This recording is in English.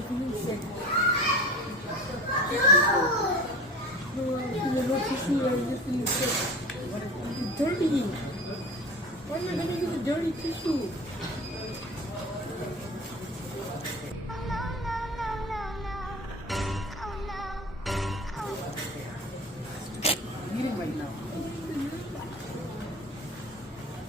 No tissue, I just need to. It's dirty. Why am I gonna use a dirty tissue?